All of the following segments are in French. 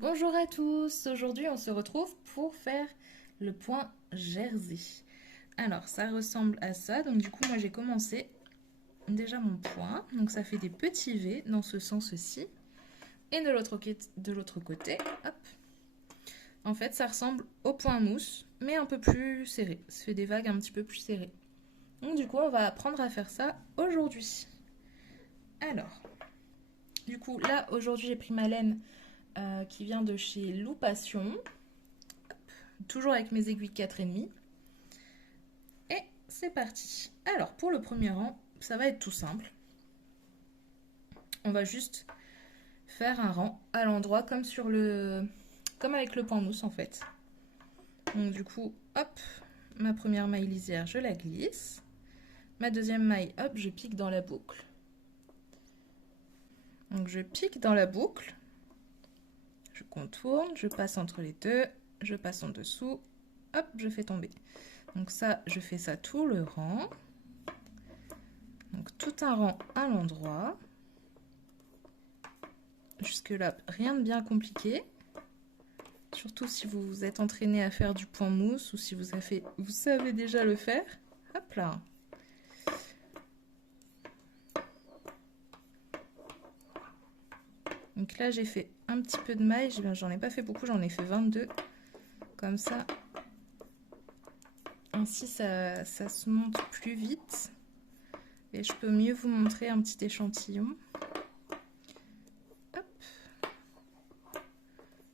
Bonjour à tous, aujourd'hui on se retrouve pour faire le point jersey. Alors ça ressemble à ça, donc du coup moi j'ai commencé déjà mon point, donc ça fait des petits V dans ce sens-ci, et de l'autre côté, hop, en fait ça ressemble au point mousse, mais un peu plus serré, ça fait des vagues un petit peu plus serrées. Donc du coup on va apprendre à faire ça aujourd'hui. Alors, du coup là aujourd'hui j'ai pris ma laine qui vient de chez Loupation, toujours avec mes aiguilles 4,5. Et c'est parti. Alors pour le premier rang, ça va être tout simple. On va juste faire un rang à l'endroit comme avec le point mousse en fait. Donc du coup, hop, ma première maille lisière, je la glisse. Ma deuxième maille, hop, je pique dans la boucle. Donc je pique dans la boucle, je contourne, je passe entre les deux, je passe en dessous, hop, je fais tomber. Donc ça, je fais ça tout le rang. Donc tout un rang à l'endroit. Jusque-là, rien de bien compliqué. Surtout si vous vous êtes entraîné à faire du point mousse ou si vous savez déjà le faire. Hop là. Donc là, j'ai fait un petit peu de maille. J'en ai pas fait beaucoup, j'en ai fait 22. Comme ça. Ainsi, ça se monte plus vite. Et je peux mieux vous montrer un petit échantillon. Hop.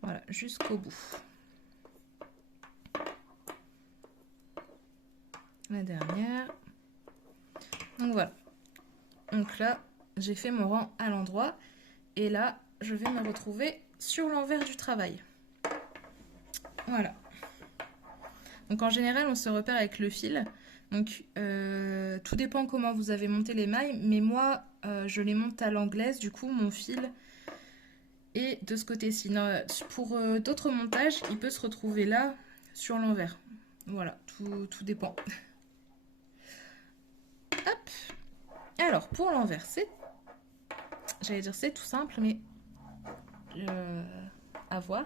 Voilà, jusqu'au bout. La dernière. Donc voilà. Donc là, j'ai fait mon rang à l'endroit. Et là, je vais me retrouver sur l'envers du travail. Voilà. Donc en général, on se repère avec le fil. Donc tout dépend comment vous avez monté les mailles. Mais moi, je les monte à l'anglaise. Du coup, mon fil est de ce côté-ci. Pour d'autres montages, il peut se retrouver là, sur l'envers. Voilà, tout dépend. Hop. Alors, pour l'envers, j'allais dire c'est tout simple, mais à voir.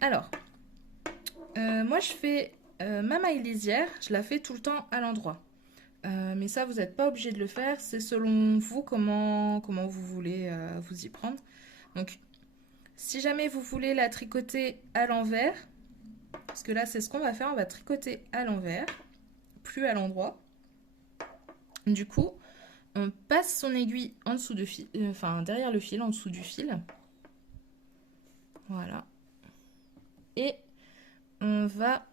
Alors, moi je fais ma maille lisière, je la fais tout le temps à l'endroit. Mais ça, vous n'êtes pas obligé de le faire, c'est selon vous comment vous voulez vous y prendre. Donc, si jamais vous voulez la tricoter à l'envers, parce que là c'est ce qu'on va faire, on va tricoter à l'envers, plus à l'endroit. Du coup, on passe son aiguille en dessous de fil, enfin derrière le fil, en dessous du fil. Voilà. Et on va...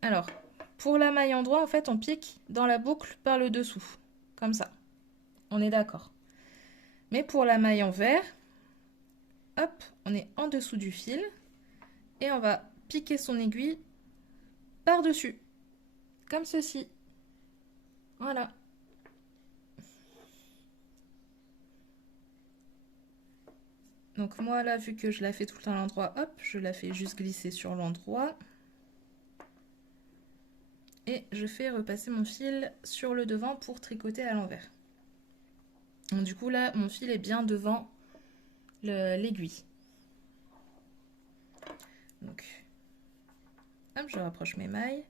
Alors, pour la maille endroit, en fait, on pique dans la boucle par le dessous. Comme ça. On est d'accord. Mais pour la maille envers, hop, on est en dessous du fil. Et on va piquer son aiguille par-dessus. Comme ceci. Voilà. Donc moi, là, vu que je la fais tout le temps à l'endroit, hop, je la fais juste glisser sur l'endroit. Et je fais repasser mon fil sur le devant pour tricoter à l'envers. Donc du coup, là, mon fil est bien devant l'aiguille. Donc, hop, je rapproche mes mailles.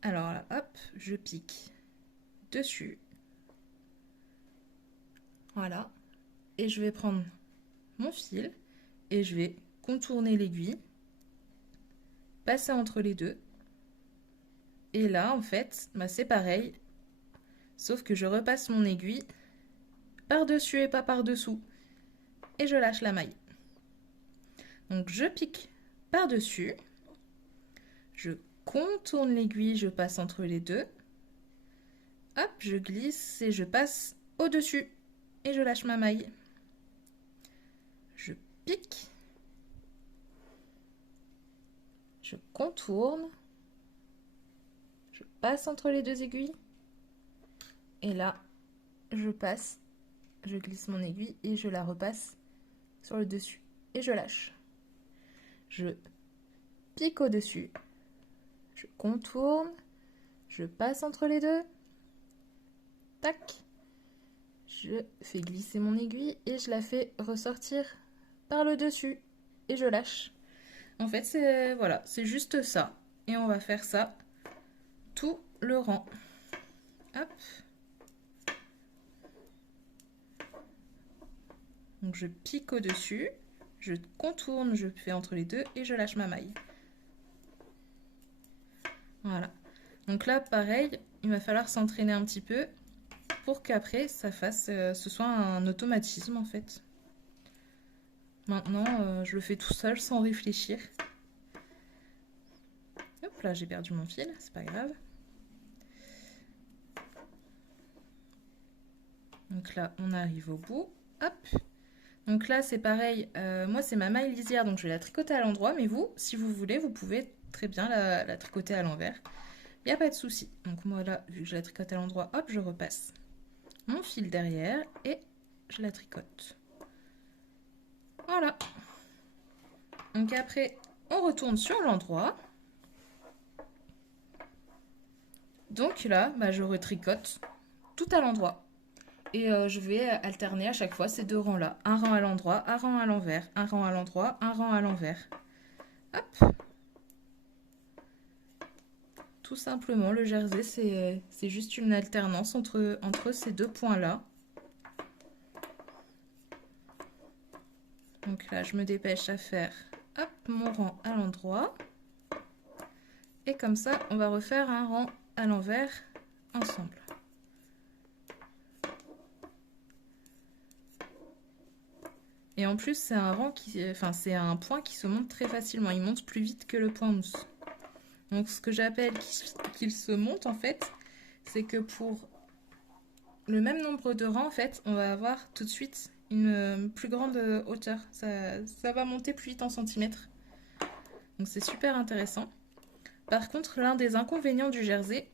Alors là, hop, je pique dessus. Voilà. Et je vais prendre mon fil et je vais contourner l'aiguille, passer entre les deux. Et là, en fait, bah, c'est pareil, sauf que je repasse mon aiguille par-dessus et pas par-dessous. Et je lâche la maille. Donc je pique par-dessus, je contourne l'aiguille, je passe entre les deux. Hop, je glisse et je passe au-dessus. Et je lâche ma maille. Je pique. Je contourne. Je passe entre les deux aiguilles. Et là, je passe. Je glisse mon aiguille et je la repasse sur le dessus. Et je lâche. Je pique au-dessus. Je contourne. Je passe entre les deux. Tac. je fais glisser mon aiguille et je la fais ressortir par le dessus et je lâche. En fait, c'est voilà, c'est juste ça. Et on va faire ça tout le rang. Hop. Donc je pique au-dessus, je contourne, je fais entre les deux et je lâche ma maille. Voilà. Donc là, pareil, il va falloir s'entraîner un petit peu pour qu'après, ça fasse, ce soit un automatisme en fait. Maintenant, je le fais tout seul sans réfléchir. Hop là, j'ai perdu mon fil, c'est pas grave. Donc là, on arrive au bout. Hop. Donc là, c'est pareil. Moi, c'est ma maille lisière, donc je vais la tricoter à l'endroit. Mais vous, si vous voulez, vous pouvez très bien la tricoter à l'envers. Il n'y a pas de souci. Donc moi, là, vu que je la tricote à l'endroit, hop, je repasse mon fil derrière et je la tricote. Voilà. Donc après, on retourne sur l'endroit. Donc là, bah, je retricote tout à l'endroit. Et je vais alterner à chaque fois ces deux rangs-là. Un rang à l'endroit, un rang à l'envers, un rang à l'endroit, un rang à l'envers. Hop. Tout simplement, le jersey, c'est juste une alternance entre ces deux points-là. Donc là, je me dépêche à faire hop, mon rang à l'endroit. Et comme ça, on va refaire un rang à l'envers ensemble. Et en plus, c'est un rang c'est un point qui se monte très facilement. Il monte plus vite que le point mousse. Donc, ce que j'appelle qu'il se monte, en fait, c'est que pour le même nombre de rangs, en fait, on va avoir tout de suite une plus grande hauteur. Ça va monter plus vite en centimètres. Donc, c'est super intéressant. Par contre, l'un des inconvénients du jersey,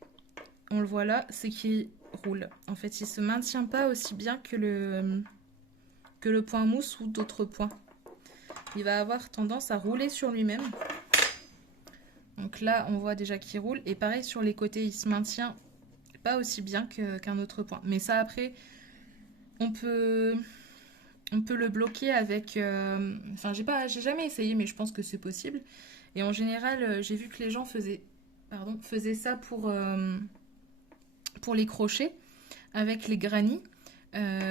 on le voit là, c'est qu'il roule. En fait, il se maintient pas aussi bien que le point mousse ou d'autres points. Il va avoir tendance à rouler sur lui-même. Donc là, on voit déjà qu'il roule. Et pareil, sur les côtés, il se maintient pas aussi bien qu'un autre point. Mais ça, après, on peut le bloquer avec... Enfin, j'ai jamais essayé, mais je pense que c'est possible. Et en général, j'ai vu que les gens faisaient ça pour les crochets, avec les grannies.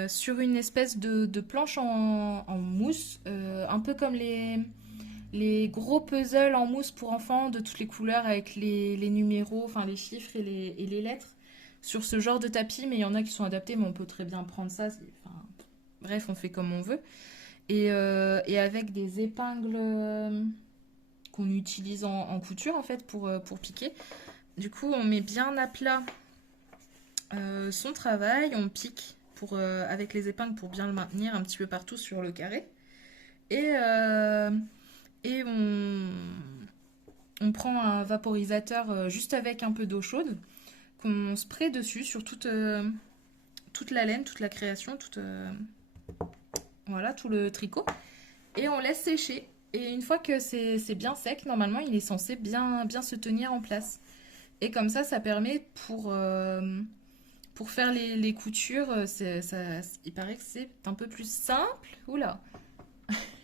Sur une espèce de planche en mousse, un peu comme les gros puzzles en mousse pour enfants de toutes les couleurs avec les numéros, enfin les chiffres et les lettres sur ce genre de tapis, mais il y en a qui sont adaptés, mais on peut très bien prendre ça. Bref, on fait comme on veut. Et avec des épingles qu'on utilise en couture en fait pour piquer. Du coup, on met bien à plat son travail, on pique avec les épingles pour bien le maintenir un petit peu partout sur le carré. Et on prend un vaporisateur juste avec un peu d'eau chaude qu'on spraye dessus sur toute la laine, toute la création, voilà, tout le tricot. Et on laisse sécher. Et une fois que c'est bien sec, normalement, il est censé bien se tenir en place. Et comme ça permet pour faire les coutures, il paraît que c'est un peu plus simple. Oula,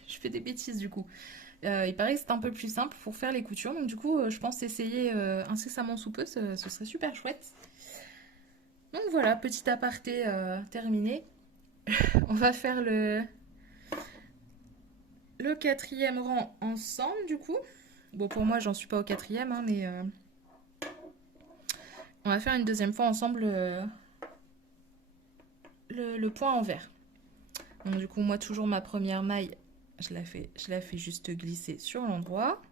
je fais des bêtises du coup. Il paraît que c'est un peu plus simple pour faire les coutures. Donc du coup, je pense essayer incessamment sous peu, ce serait super chouette. Donc voilà, petit aparté terminé. On va faire le quatrième rang ensemble du coup. Bon, pour moi, j'en suis pas au quatrième, hein, mais on va faire une deuxième fois ensemble le point envers. Donc du coup, moi, toujours ma première maille, je la fais juste glisser sur l'endroit.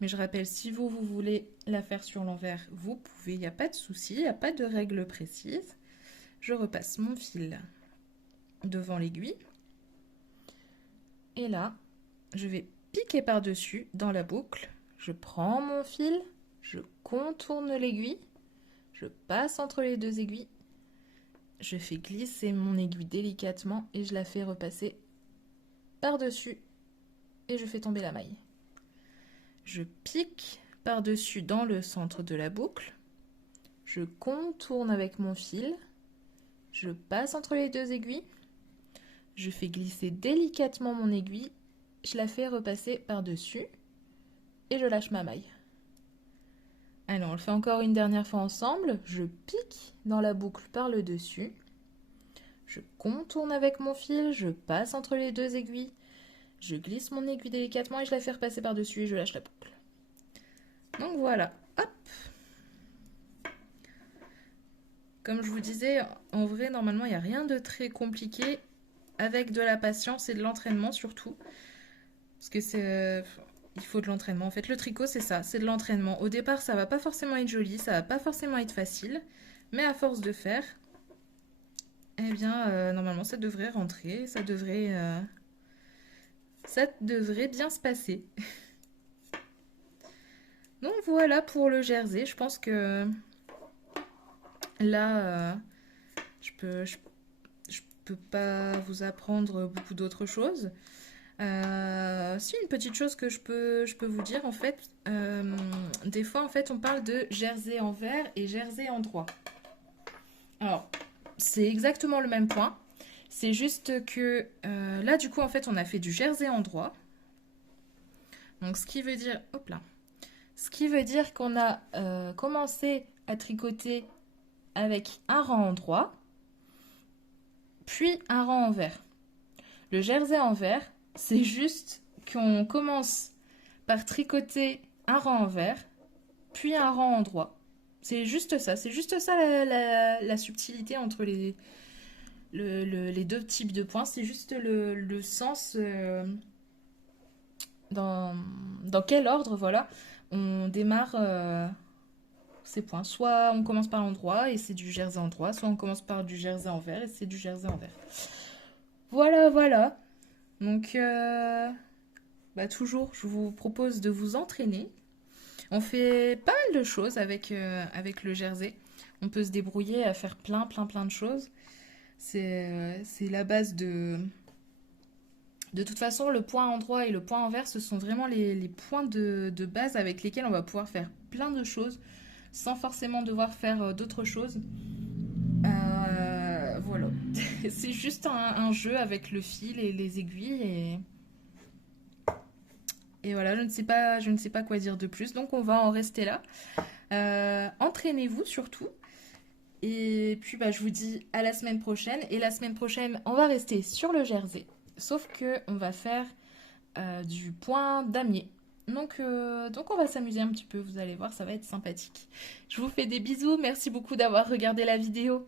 Mais je rappelle, si vous voulez la faire sur l'envers, vous pouvez, il n'y a pas de souci, il n'y a pas de règle précise. Je repasse mon fil devant l'aiguille. Et là, je vais piquer par-dessus dans la boucle. Je prends mon fil, je contourne l'aiguille, je passe entre les deux aiguilles. Je fais glisser mon aiguille délicatement et je la fais repasser par-dessus et je fais tomber la maille. Je pique par-dessus dans le centre de la boucle. Je contourne avec mon fil. je passe entre les deux aiguilles, je fais glisser délicatement mon aiguille, je la fais repasser par-dessus et je lâche ma maille. Allez, on le fait encore une dernière fois ensemble. Je pique dans la boucle par le dessus. Je contourne avec mon fil, je passe entre les deux aiguilles. Je glisse mon aiguille délicatement et je la fais repasser par-dessus et je lâche la boucle. Donc voilà, hop. Comme je vous disais, en vrai, normalement, il n'y a rien de très compliqué avec de la patience et de l'entraînement surtout. Parce que c'est... il faut de l'entraînement. En fait, le tricot, c'est ça, c'est de l'entraînement. Au départ, ça va pas forcément être joli, ça va pas forcément être facile. Mais à force de faire, eh bien, normalement, ça devrait rentrer, ça devrait bien se passer. Donc voilà pour le jersey. Je pense que là, je peux pas vous apprendre beaucoup d'autres choses. Si, une petite chose que je peux vous dire, en fait, des fois, en fait, on parle de jersey en vert et jersey en droit. Alors, c'est exactement le même point. C'est juste que là, du coup, en fait, on a fait du jersey en droit. Donc, ce qui veut dire... Hop là. Ce qui veut dire qu'on a commencé à tricoter avec un rang en droit, puis un rang en vert. Le jersey en vert, c'est juste qu'on commence par tricoter un rang en vert, puis un rang en droit. C'est juste ça la subtilité entre les deux types de points. C'est juste le sens dans quel ordre, voilà, on démarre ces points. Soit on commence par l'endroit et c'est du jersey en droit, soit on commence par du jersey en vert et c'est du jersey en vert. Voilà, voilà. Donc, toujours, je vous propose de vous entraîner. On fait pas mal de choses avec le jersey. On peut se débrouiller à faire plein de choses. C'est la base de... De toute façon, le point en droit et le point en vert, ce sont vraiment les points de base avec lesquels on va pouvoir faire plein de choses sans forcément devoir faire d'autres choses. Voilà. C'est juste un jeu avec le fil et les aiguilles et voilà, je ne sais pas quoi dire de plus, donc on va en rester là. Entraînez-vous surtout. Et puis je vous dis à la semaine prochaine. Et la semaine prochaine, on va rester sur le jersey. Sauf que on va faire du point damier. Donc on va s'amuser un petit peu, vous allez voir, ça va être sympathique. Je vous fais des bisous, merci beaucoup d'avoir regardé la vidéo.